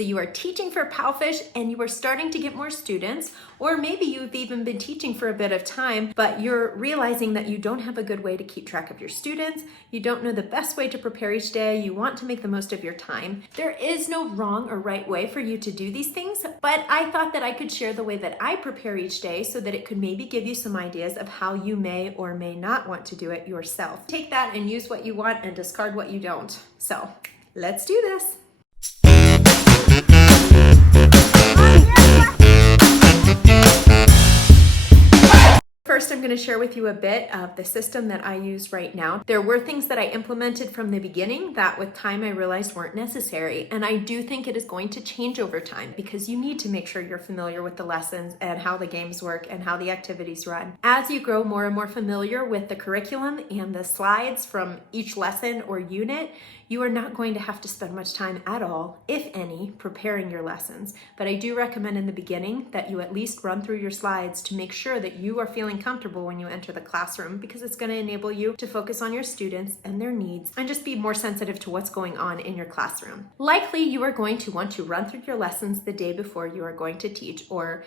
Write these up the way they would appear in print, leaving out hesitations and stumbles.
So you are teaching for PalFish and you are starting to get more students, or maybe you've even been teaching for a bit of time, but you're realizing that you don't have a good way to keep track of your students. You don't know the best way to prepare each day. You want to make the most of your time. There is no wrong or right way for you to do these things, but I thought that I could share the way that I prepare each day so that it could maybe give you some ideas of how you may or may not want to do it yourself. Take that and use what you want and discard what you don't. So let's do this. First, I'm going to share with you a bit of the system that I use right now. There were things that I implemented from the beginning that with time I realized weren't necessary. And I do think it is going to change over time because you need to make sure you're familiar with the lessons and how the games work and how the activities run. As you grow more and more familiar with the curriculum and the slides from each lesson or unit, you are not going to have to spend much time at all, if any, preparing your lessons. But I do recommend in the beginning that you at least run through your slides to make sure that you are feeling comfortable when you enter the classroom, because it's going to enable you to focus on your students and their needs and just be more sensitive to what's going on in your classroom. Likely, you are going to want to run through your lessons the day before you are going to teach, or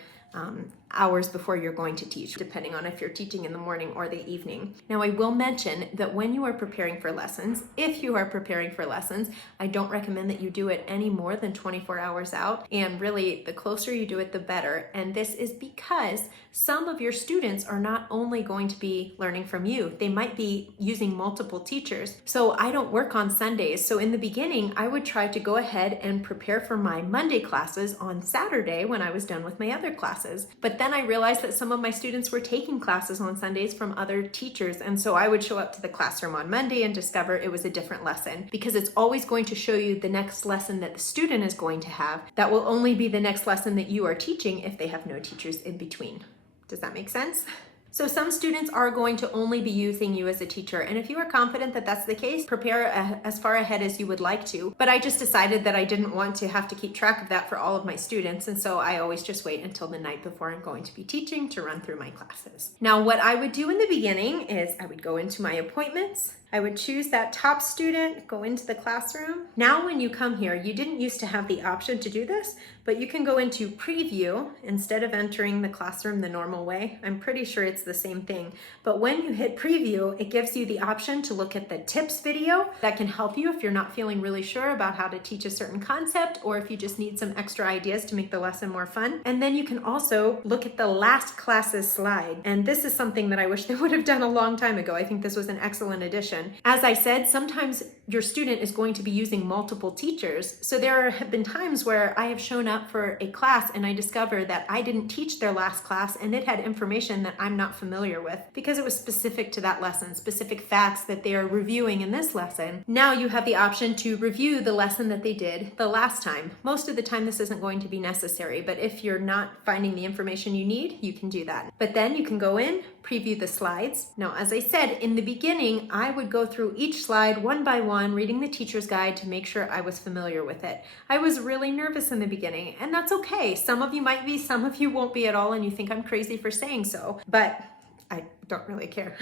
hours before you're going to teach, depending on if you're teaching in the morning or the evening. Now, I will mention that when you are preparing for lessons, if you are preparing for lessons, I don't recommend that you do it any more than 24 hours out. And really, the closer you do it, the better. And this is because some of your students are not only going to be learning from you, they might be using multiple teachers. So I don't work on Sundays. So in the beginning, I would try to go ahead and prepare for my Monday classes on Saturday when I was done with my other classes. But then I realized that some of my students were taking classes on Sundays from other teachers. And so I would show up to the classroom on Monday and discover it was a different lesson, because it's always going to show you the next lesson that the student is going to have. That will only be the next lesson that you are teaching if they have no teachers in between. Does that make sense? So some students are going to only be using you as a teacher. And if you are confident that that's the case, prepare as far ahead as you would like to. But I just decided that I didn't want to have to keep track of that for all of my students. And so I always just wait until the night before I'm going to be teaching to run through my classes. Now, what I would do in the beginning is I would go into my appointments. I would choose that top student, go into the classroom. Now, when you come here, you didn't used to have the option to do this, but you can go into preview instead of entering the classroom the normal way. I'm pretty sure it's the same thing. But when you hit preview, it gives you the option to look at the tips video that can help you if you're not feeling really sure about how to teach a certain concept, or if you just need some extra ideas to make the lesson more fun. And then you can also look at the last class's slide. And this is something that I wish they would have done a long time ago. I think this was an excellent addition. As I said, sometimes your student is going to be using multiple teachers. So there have been times where I have shown up for a class and I discovered that I didn't teach their last class and it had information that I'm not familiar with because it was specific to that lesson, specific facts that they are reviewing in this lesson. Now you have the option to review the lesson that they did the last time. Most of the time this isn't going to be necessary, but if you're not finding the information you need, you can do that. But then you can go in, preview the slides. Now, as I said, in the beginning, I would go through each slide one by one, reading the teacher's guide to make sure I was familiar with it. I was really nervous in the beginning, and that's okay. Some of you might be, some of you won't be at all, and you think I'm crazy for saying so, but I don't really care.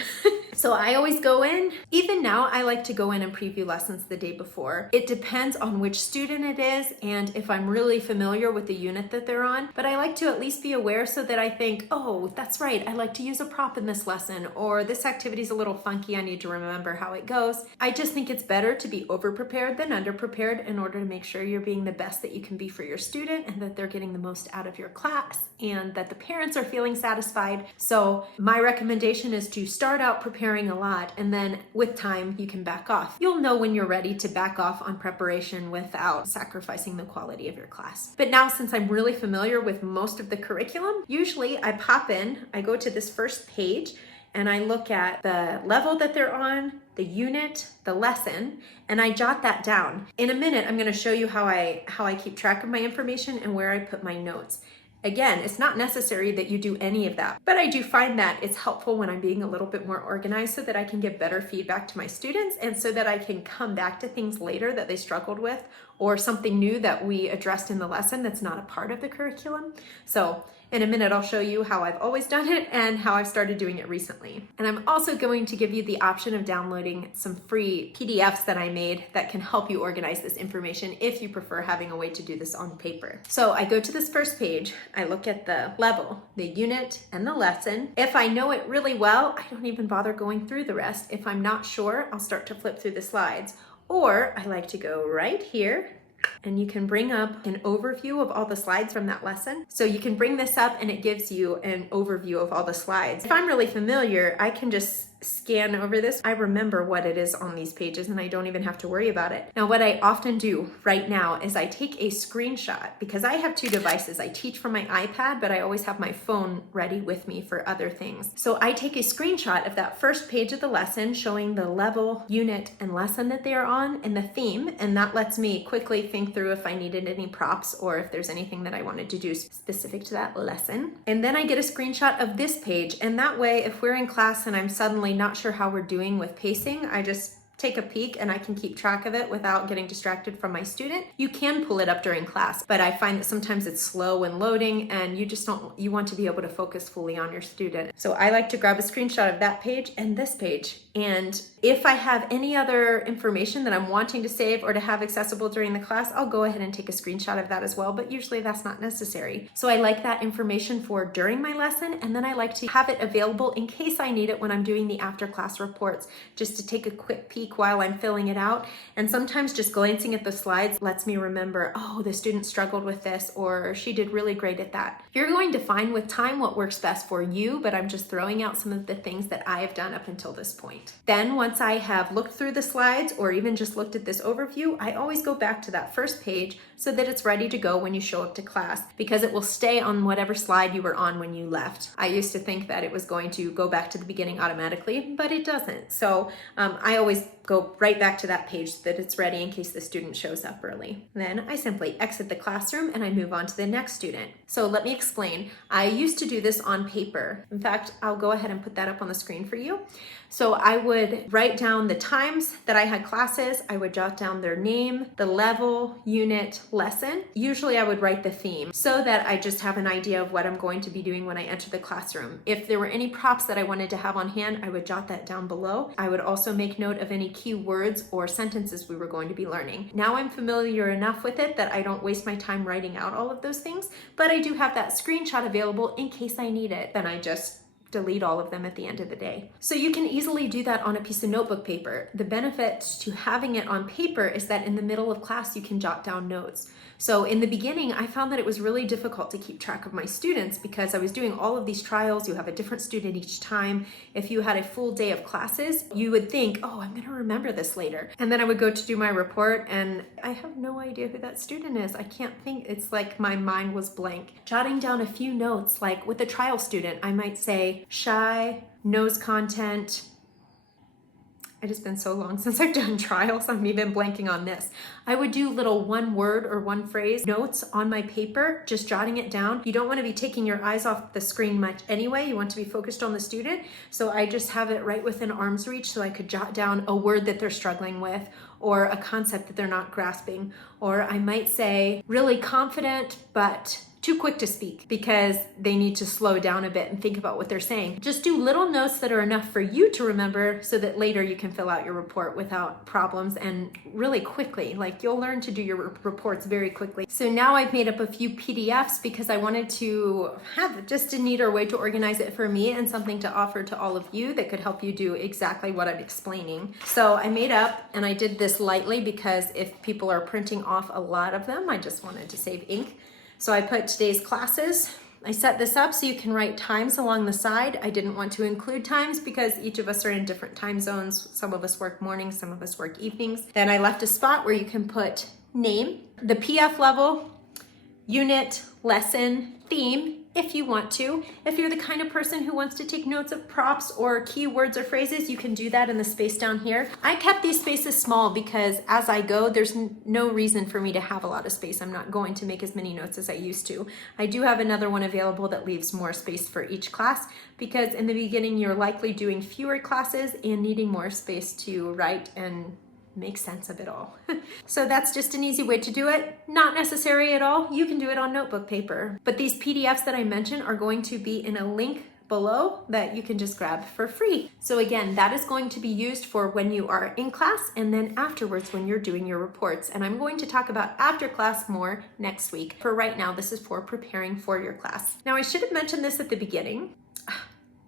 So I always go in. Even now, I like to go in and preview lessons the day before. It depends on which student it is and if I'm really familiar with the unit that they're on, but I like to at least be aware so that I think, oh, that's right, I like to use a prop in this lesson, or this activity is a little funky, I need to remember how it goes. I just think it's better to be over-prepared than under-prepared in order to make sure you're being the best that you can be for your student and that they're getting the most out of your class and that the parents are feeling satisfied. So my recommendation is to start out preparing a lot, and then with time you can back off. You'll know when you're ready to back off on preparation without sacrificing the quality of your class. But now, since I'm really familiar with most of the curriculum, usually I pop in, I go to this first page, and I look at the level that they're on, the unit, the lesson, and I jot that down. In a minute, I'm going to show you how I keep track of my information and where I put my notes. Again, it's not necessary that you do any of that, but I do find that it's helpful when I'm being a little bit more organized so that I can give better feedback to my students and so that I can come back to things later that they struggled with, or something new that we addressed in the lesson that's not a part of the curriculum. So in a minute, I'll show you how I've always done it and how I've started doing it recently. And I'm also going to give you the option of downloading some free PDFs that I made that can help you organize this information if you prefer having a way to do this on paper. So I go to this first page, I look at the level, the unit, and the lesson. If I know it really well, I don't even bother going through the rest. If I'm not sure, I'll start to flip through the slides. Or I like to go right here, and you can bring up an overview of all the slides from that lesson. So you can bring this up and it gives you an overview of all the slides. If I'm really familiar, I can just scan over this. I remember what it is on these pages and I don't even have to worry about it. Now, what I often do right now is I take a screenshot because I have two devices. I teach from my iPad, but I always have my phone ready with me for other things. So I take a screenshot of that first page of the lesson showing the level, unit, and lesson that they are on and the theme, and that lets me quickly think through if I needed any props or if there's anything that I wanted to do specific to that lesson. And then I get a screenshot of this page, and that way if we're in class and I'm suddenly not sure how we're doing with pacing, I just take a peek and I can keep track of it without getting distracted from my student. You can pull it up during class, but I find that sometimes it's slow when loading and you want to be able to focus fully on your student. So I like to grab a screenshot of that page and this page. And if I have any other information that I'm wanting to save or to have accessible during the class, I'll go ahead and take a screenshot of that as well, but usually that's not necessary. So I like that information for during my lesson, and then I like to have it available in case I need it when I'm doing the after class reports, just to take a quick peek while I'm filling it out. And sometimes just glancing at the slides lets me remember, oh, the student struggled with this, or she did really great at that. You're going to find with time what works best for you, but I'm just throwing out some of the things that I have done up until this point. Then once I have looked through the slides or even just looked at this overview, I always go back to that first page so that it's ready to go when you show up to class, because it will stay on whatever slide you were on when you left. I used to think that it was going to go back to the beginning automatically, but it doesn't. So I always go right back to that page so that it's ready in case the student shows up early. Then I simply exit the classroom and I move on to the next student. So let me explain. I used to do this on paper. In fact, I'll go ahead and put that up on the screen for you. So I would write down the times that I had classes. I would jot down their name, the level, unit, lesson. Usually I would write the theme so that I just have an idea of what I'm going to be doing when I enter the classroom. If there were any props that I wanted to have on hand, I would jot that down below. I would also make note of any key words or sentences we were going to be learning. Now I'm familiar enough with it that I don't waste my time writing out all of those things, but I do have that screenshot available in case I need it. Then I just delete all of them at the end of the day. So you can easily do that on a piece of notebook paper. The benefit to having it on paper is that in the middle of class, you can jot down notes. So in the beginning, I found that it was really difficult to keep track of my students because I was doing all of these trials. You have a different student each time. If you had a full day of classes, you would think, oh, I'm gonna remember this later. And then I would go to do my report and I have no idea who that student is. I can't think, it's like my mind was blank. Jotting down a few notes, like with a trial student, I might say, shy, knows content. It has been so long since I've done trials, I'm even blanking on this. I would do little one word or one phrase notes on my paper, just jotting it down. You don't want to be taking your eyes off the screen much anyway. You want to be focused on the student. So I just have it right within arm's reach so I could jot down a word that they're struggling with or a concept that they're not grasping. Or I might say really confident, but too quick to speak because they need to slow down a bit and think about what they're saying. Just do little notes that are enough for you to remember so that later you can fill out your report without problems and really quickly. Like you'll learn to do your reports very quickly. So now I've made up a few PDFs because I wanted to have just a neater way to organize it for me and something to offer to all of you that could help you do exactly what I'm explaining. So I made up, and I did this lightly because if people are printing off a lot of them, I just wanted to save ink. So I put today's classes. I set this up so you can write times along the side. I didn't want to include times because each of us are in different time zones. Some of us work mornings, some of us work evenings. Then I left a spot where you can put name, the PF level, unit, lesson, theme, if you want to. If you're the kind of person who wants to take notes of props or keywords or phrases, you can do that in the space down here. I kept these spaces small because as I go, there's no reason for me to have a lot of space. I'm not going to make as many notes as I used to. I do have another one available that leaves more space for each class because in the beginning, you're likely doing fewer classes and needing more space to write and make sense of it all. So that's just an easy way to do it. Not necessary at all. You can do it on notebook paper. But these PDFs that I mentioned are going to be in a link below that you can just grab for free. So again, that is going to be used for when you are in class and then afterwards when you're doing your reports. And I'm going to talk about after class more next week. For right now, this is for preparing for your class. Now, I should have mentioned this at the beginning.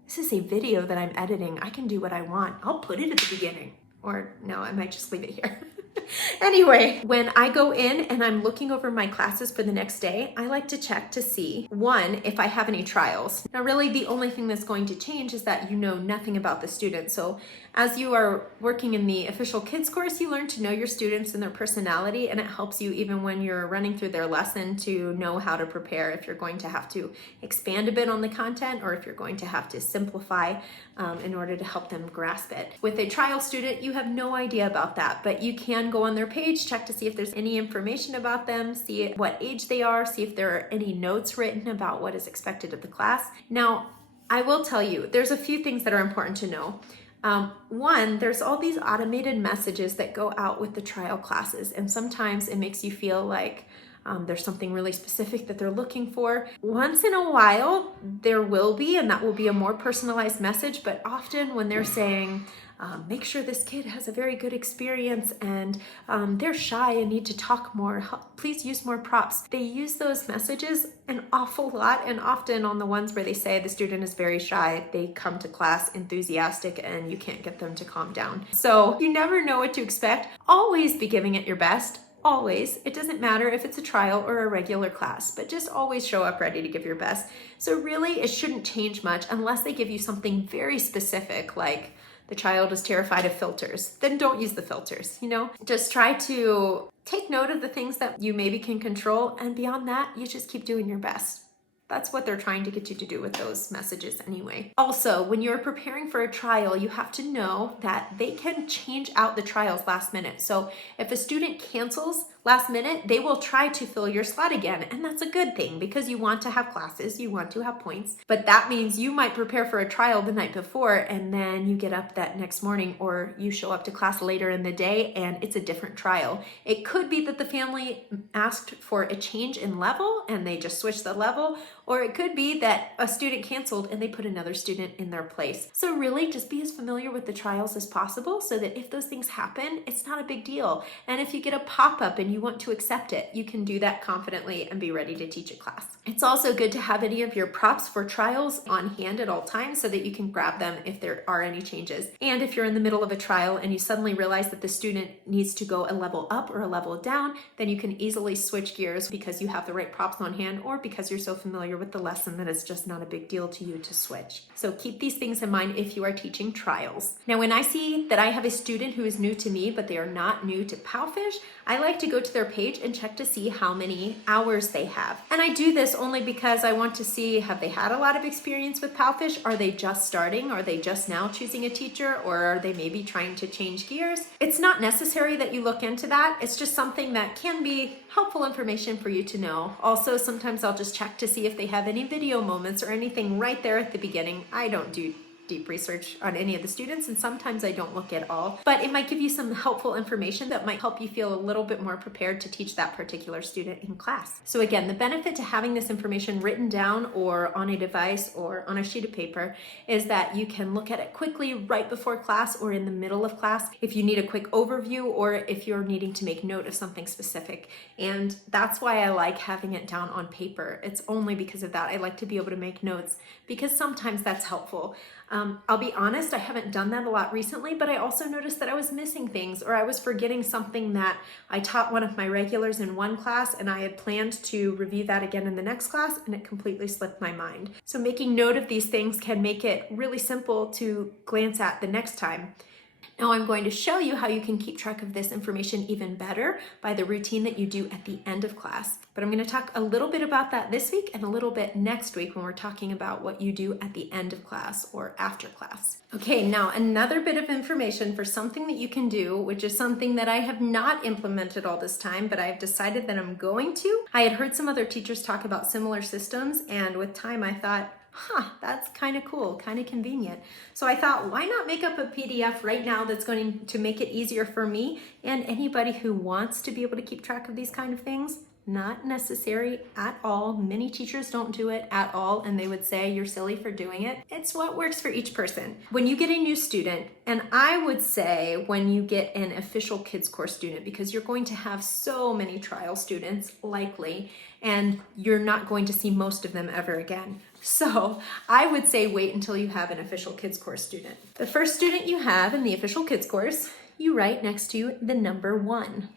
This is a video that I'm editing. I can do what I want. I'll put it at the beginning. Or no, I might just leave it here. Anyway, when I go in and I'm looking over my classes for the next day, I like to check to see, one, if I have any trials. Now, really, the only thing that's going to change is that you know nothing about the student. So as you are working in the official kids course, you learn to know your students and their personality, and it helps you even when you're running through their lesson to know how to prepare if you're going to have to expand a bit on the content or if you're going to have to simplify in order to help them grasp it. With a trial student, you have no idea about that, but you can go on their page, check to see if there's any information about them, see what age they are, see if there are any notes written about what is expected of the class. Now, I will tell you, there's a few things that are important to know. One, there's all these automated messages that go out with the trial classes, and sometimes it makes you feel like there's something really specific that they're looking for. Once in a while, there will be, and that will be a more personalized message, but often when they're saying, make sure this kid has a very good experience and they're shy and need to talk more, please use more props. They use those messages an awful lot, and often on the ones where they say the student is very shy, they come to class enthusiastic and you can't get them to calm down. So you never know what to expect. Always be giving it your best. Always. It doesn't matter if it's a trial or a regular class, but just always show up ready to give your best. So really, it shouldn't change much unless they give you something very specific, like the child is terrified of filters. Then don't use the filters, Just try to take note of the things that you maybe can control, and beyond that, you just keep doing your best. That's what they're trying to get you to do with those messages anyway. Also, when you're preparing for a trial, you have to know that they can change out the trials last minute. So if a student cancels last minute, they will try to fill your slot again. And that's a good thing because you want to have classes, you want to have points. But that means you might prepare for a trial the night before and then you get up that next morning, or you show up to class later in the day and it's a different trial. It could be that the family asked for a change in level and they just switched the level, or it could be that a student canceled and they put another student in their place. So really just be as familiar with the trials as possible so that if those things happen, it's not a big deal. And if you get a pop-up and you want to accept it, you can do that confidently and be ready to teach a class. It's also good to have any of your props for trials on hand at all times so that you can grab them if there are any changes. And if you're in the middle of a trial and you suddenly realize that the student needs to go a level up or a level down, then you can easily switch gears because you have the right props on hand or because you're so familiar with the lesson that it's just not a big deal to you to switch. So keep these things in mind if you are teaching trials. Now, when I see that I have a student who is new to me, but they are not new to PalFish, I like to go to their page and check to see how many hours they have. And I do this only because I want to see, have they had a lot of experience with PalFish? Are they just starting? Are they just now choosing a teacher? Or are they maybe trying to change gears? It's not necessary that you look into that. It's just something that can be helpful information for you to know. Also, sometimes I'll just check to see if they have any video moments or anything right there at the beginning. I don't do deep research on any of the students, and sometimes I don't look at all, but it might give you some helpful information that might help you feel a little bit more prepared to teach that particular student in class. So again, the benefit to having this information written down or on a device or on a sheet of paper is that you can look at it quickly right before class or in the middle of class if you need a quick overview or if you're needing to make note of something specific. And that's why I like having it down on paper. It's only because of that. I like to be able to make notes because sometimes that's helpful. I'll be honest, I haven't done that a lot recently, but I also noticed that I was missing things or I was forgetting something that I taught one of my regulars in one class and I had planned to review that again in the next class and it completely slipped my mind. So making note of these things can make it really simple to glance at the next time. Now I'm going to show you how you can keep track of this information even better by the routine that you do at the end of class. But I'm going to talk a little bit about that this week and a little bit next week when we're talking about what you do at the end of class or after class. Okay, now another bit of information for something that you can do, which is something that I have not implemented all this time, but I've decided that I'm going to. I had heard some other teachers talk about similar systems, and with time I thought, That's kind of cool, kind of convenient. So I thought, why not make up a PDF right now that's going to make it easier for me and anybody who wants to be able to keep track of these kind of things? Not necessary at all. Many teachers don't do it at all, and they would say you're silly for doing it. It's what works for each person. When you get a new student, and I would say when you get an official kids course student, because you're going to have so many trial students likely, and you're not going to see most of them ever again. So I would say wait until you have an official kids course student. The first student you have in the official kids course, you write next to the number 1.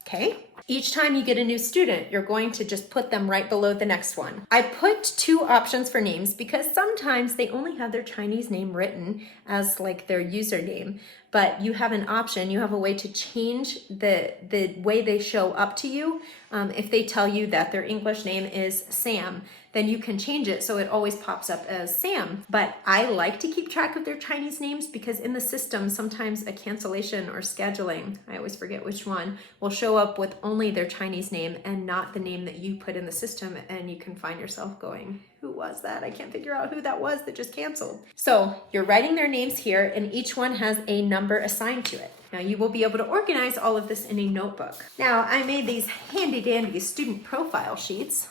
Okay? Each time you get a new student, you're going to just put them right below the next one. I put 2 options for names because sometimes they only have their Chinese name written as like their username, but you have an option, you have a way to change the way they show up to you. If they tell you that their English name is Sam, then you can change it so it always pops up as Sam. But I like to keep track of their Chinese names because in the system, sometimes a cancellation or scheduling, I always forget which one, will show up with only their Chinese name and not the name that you put in the system, and you can find yourself going, who was that? I can't figure out who that was that just canceled. So you're writing their names here, and each one has a number assigned to it. Now you will be able to organize all of this in a notebook. Now I made these handy dandy student profile sheets.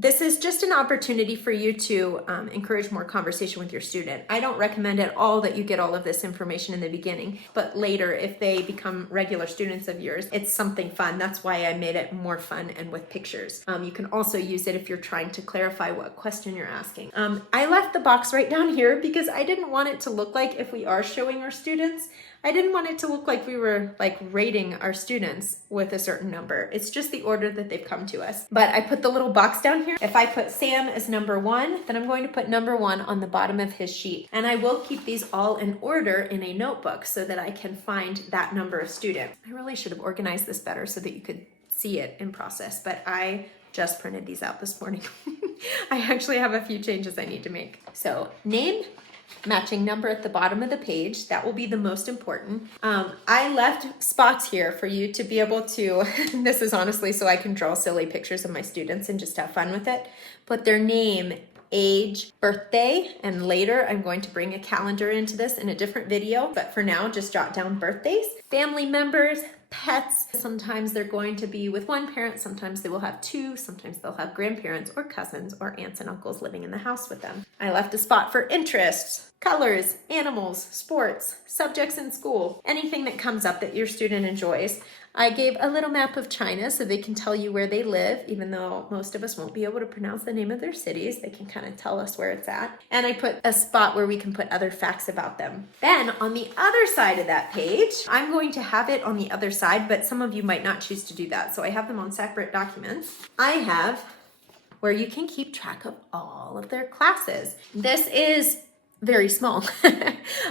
This is just an opportunity for you to encourage more conversation with your student. I don't recommend at all that you get all of this information in the beginning, but later if they become regular students of yours, it's something fun. That's why I made it more fun and with pictures. You can also use it if you're trying to clarify what question you're asking. I left the box right down here because I didn't want it to look like if we are showing our students, I didn't want it to look like we were like rating our students with a certain number. It's just the order that they've come to us. But I put the little box down here. If I put Sam as number 1, then I'm going to put number 1 on the bottom of his sheet. And I will keep these all in order in a notebook so that I can find that number of student. I really should have organized this better so that you could see it in process, but I just printed these out this morning. I actually have a few changes I need to make. So name, matching number at the bottom of the page. That will be the most important. I left spots here for you to be able to, this is honestly so I can draw silly pictures of my students and just have fun with it. Put their name, age, birthday, and later I'm going to bring a calendar into this in a different video, but for now just jot down birthdays, family members, pets. Sometimes they're going to be with one parent, sometimes they will have 2, sometimes they'll have grandparents or cousins or aunts and uncles living in the house with them. I left a spot for interests, colors, animals, sports, subjects in school, anything that comes up that your student enjoys. I gave a little map of China so they can tell you where they live, even though most of us won't be able to pronounce the name of their cities. They can kind of tell us where it's at. And I put a spot where we can put other facts about them. Then on the other side of that page, I'm going to have it on the other side, but some of you might not choose to do that. So I have them on separate documents. I have where you can keep track of all of their classes. This is very small.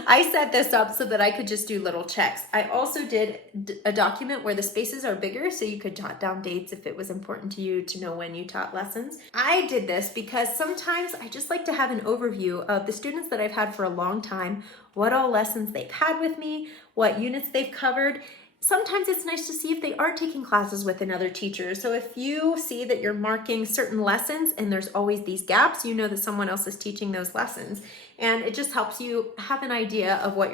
I set this up so that I could just do little checks. I also did a document where the spaces are bigger so you could jot down dates if it was important to you to know when you taught lessons. I did this because sometimes I just like to have an overview of the students that I've had for a long time, what all lessons they've had with me, what units they've covered. Sometimes it's nice to see if they are taking classes with another teacher. So if you see that you're marking certain lessons and there's always these gaps, you know that someone else is teaching those lessons. And it just helps you have an idea of what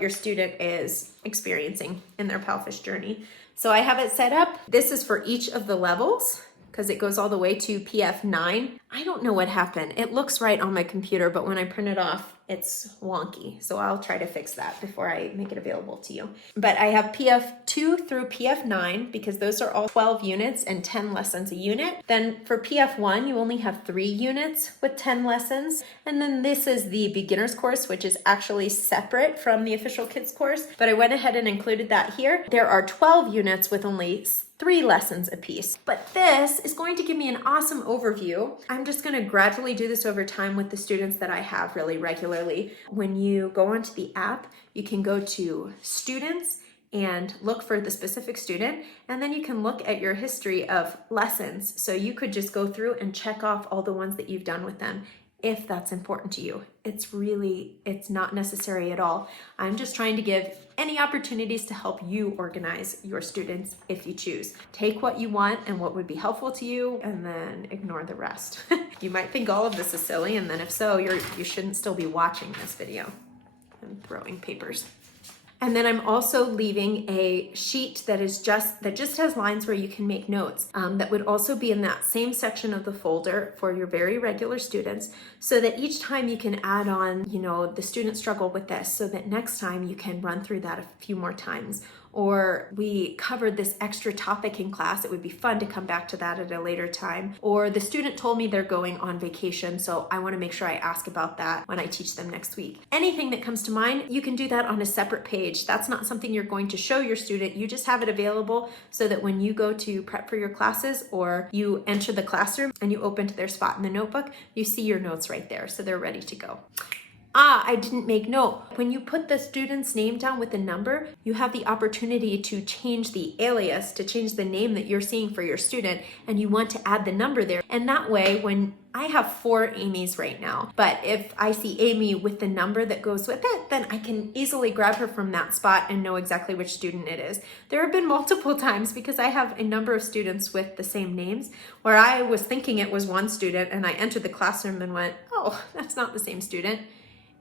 your student is experiencing in their PalFish journey. So I have it set up. This is for each of the levels because it goes all the way to PF9. I don't know what happened. It looks right on my computer, but when I print it off, it's wonky. So I'll try to fix that before I make it available to you. But I have PF2 through PF9 because those are all 12 units and 10 lessons a unit. Then for PF1, you only have 3 units with 10 lessons. And then this is the beginner's course, which is actually separate from the official kids course. But I went ahead and included that here. There are 12 units with only 3 lessons apiece. But this is going to give me an awesome overview. I'm just going to gradually do this over time with the students that I have really regularly. When you go onto the app, you can go to students and look for the specific student, and then you can look at your history of lessons. So you could just go through and check off all the ones that you've done with them. if that's important to you. It's not necessary at all. I'm just trying to give any opportunities to help you organize your students if you choose. Take what you want and what would be helpful to you, and then ignore the rest. You might think all of this is silly, and then if so, you shouldn't still be watching this video. I'm throwing papers. And then I'm also leaving a sheet that just has lines where you can make notes. That would also be in that same section of the folder for your very regular students, so that each time you can add on, the student struggled with this, so that next time you can run through that a few more times. Or we covered this extra topic in class. It would be fun to come back to that at a later time. Or the student told me they're going on vacation, so I want to make sure I ask about that when I teach them next week. Anything that comes to mind, you can do that on a separate page. That's not something you're going to show your student. You just have it available so that when you go to prep for your classes, or you enter the classroom and you open to their spot in the notebook, you see your notes right there, so they're ready to go. I didn't make note. When you put the student's name down with a number, you have the opportunity to change the alias, to change the name that you're seeing for your student, and you want to add the number there. And that way, when I have 4 Amy's right now, but if I see Amy with the number that goes with it, then I can easily grab her from that spot and know exactly which student it is. There have been multiple times, because I have a number of students with the same names, where I was thinking it was one student and I entered the classroom and went, oh, that's not the same student.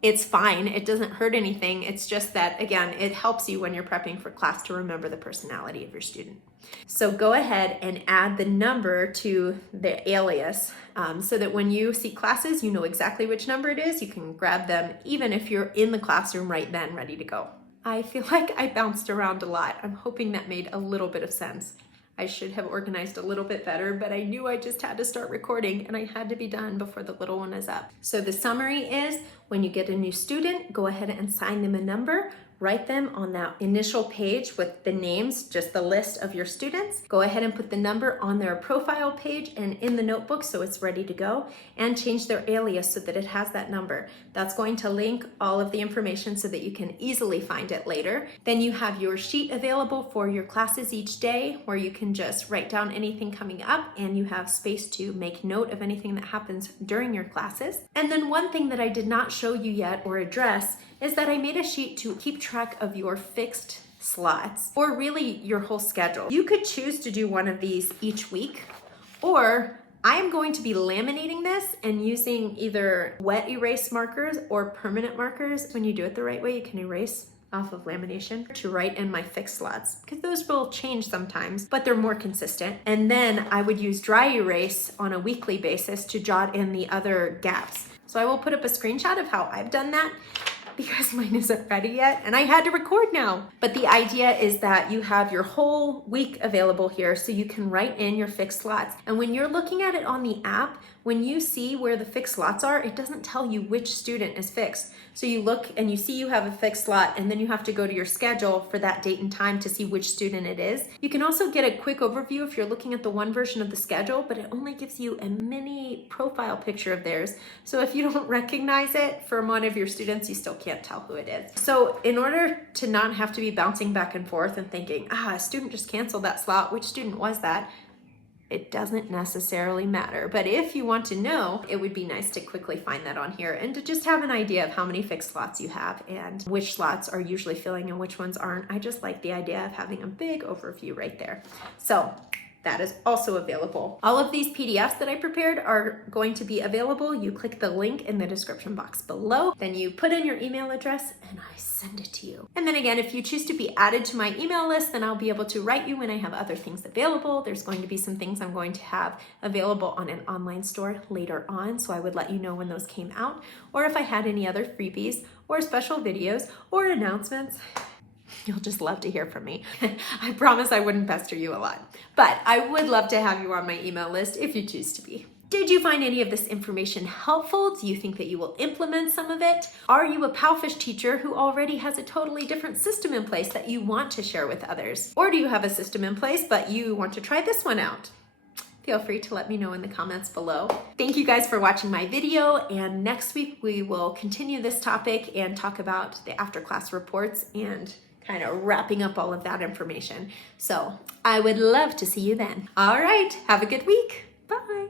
It's fine. It doesn't hurt anything. It's just that, again, it helps you when you're prepping for class to remember the personality of your student. So go ahead and add the number to the alias, so that when you see classes, you know exactly which number it is. You can grab them even if you're in the classroom right then, ready to go. I feel like I bounced around a lot. I'm hoping that made a little bit of sense. I should have organized a little bit better, but I knew I just had to start recording, and I had to be done before the little one is up. So the summary is, when you get a new student, go ahead and assign them a number. Write them on that initial page with the names, just the list of your students. Go ahead and put the number on their profile page and in the notebook so it's ready to go, and change their alias so that it has that number. That's going to link all of the information so that you can easily find it later. Then you have your sheet available for your classes each day, where you can just write down anything coming up, and you have space to make note of anything that happens during your classes. And then one thing that I did not show you yet or address is that I made a sheet to keep track of your fixed slots, or really your whole schedule. You could choose to do one of these each week, or I am going to be laminating this and using either wet erase markers or permanent markers. When you do it the right way, you can erase off of lamination to write in my fixed slots, because those will change sometimes, but they're more consistent. And then I would use dry erase on a weekly basis to jot in the other gaps. So I will put up a screenshot of how I've done that, because mine isn't ready yet and I had to record now. But the idea is that you have your whole week available here, so you can write in your fixed slots. And when you're looking at it on the app, when you see where the fixed slots are, it doesn't tell you which student is fixed. So you look and you see you have a fixed slot, and then you have to go to your schedule for that date and time to see which student it is. You can also get a quick overview if you're looking at the one version of the schedule, but it only gives you a mini profile picture of theirs. So if you don't recognize it from one of your students, you still can't tell who it is. So in order to not have to be bouncing back and forth and thinking, a student just canceled that slot, which student was that? It doesn't necessarily matter, but if you want to know, it would be nice to quickly find that on here and to just have an idea of how many fixed slots you have and which slots are usually filling and which ones aren't. I just like the idea of having a big overview right there. So that is also available. All of these PDFs that I prepared are going to be available. You click the link in the description box below, then you put in your email address and I send it to you. And then again, if you choose to be added to my email list, then I'll be able to write you when I have other things available. There's going to be some things I'm going to have available on an online store later on, so I would let you know when those came out, or if I had any other freebies or special videos or announcements. You'll just love to hear from me. I promise I wouldn't pester you a lot, but I would love to have you on my email list if you choose to be. Did you find any of this information helpful? Do you think that you will implement some of it? Are you a PalFish teacher who already has a totally different system in place that you want to share with others? Or do you have a system in place, but you want to try this one out? Feel free to let me know in the comments below. Thank you guys for watching my video, and next week we will continue this topic and talk about the after-class reports and kind of wrapping up all of that information. So I would love to see you then. All right, have a good week. Bye.